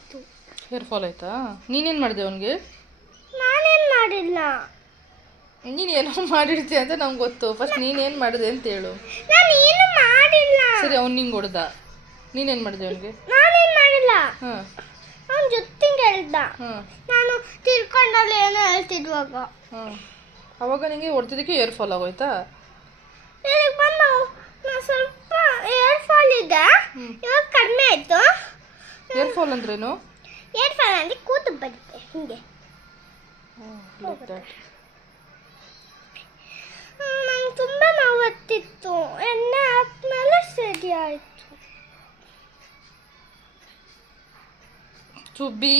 ಆಯಿತು. Hair fall ಆಯ್ತಾ? ನೀನೇನು ಮಾಡಿದೆ ಅವನಿಗೆ? ನಾನೇನು ಮಾಡಿಲ್ಲ. ನೀನು ಏನೋ ಮಾಡಿರ್ತೀಯ ಅಂತ ನಂಗೆ ಗೊತ್ತು. ಫಸ್ಟ್ ನೀನೇನು ಮಾಡಿದೆ ಅಂತ ಹೇಳು. ನಾನು ಏನು ಮಾಡಿಲ್ಲ. ಸರಿ, ಅವ್ನು ನಿಂಗೆ ಹೊಡೆದ, ನೀನೇನು ಮಾಡಿದೆ ಅವನಿಗೆ? ನಾನೇನು ಮಾಡಿಲ್ಲ. ಹಾಂ, ಅವನ ಜೊತೆಗೆ ಹೇಳ್ದ. ಹಾಂ, ನಾನು ತಿರ್ಕೊಂಡಲ್ಲಿ ಏನೋ ಹೇಳ್ತಿದ್ವಾಗ ಹಾಂ. ಅವಾಗ ನಿಂಗೆ ಹೊಡೆದಿದ್ದಕ್ಕೆ ಏರ್ ಫಾಲ್ ಆಗೋಯ್ತಾ? ನನಗೆ ಬಂದು ನಾನು ಸ್ವಲ್ಪ ಏರ್ ಫಾಲ್ ಇದೆ, ಇವಾಗ ಕಡಿಮೆ ಆಯಿತು. ಏರ್ ಫಾಲ್ ಅಂದ್ರೇನು? ಏರ್ ಫಾಲ್ ಅಂದರೆ ಕೂತು ಬರುತ್ತೆ ಹಿಂಗೆ. ನಂಗೆ ತುಂಬ ನೋವತ್ತಿತ್ತು. ಎಣ್ಣೆ ಹಾಕ್ಮೇಲೆ ಸರಿ ಆಯಿತು. ಸುಬ್ಬಿ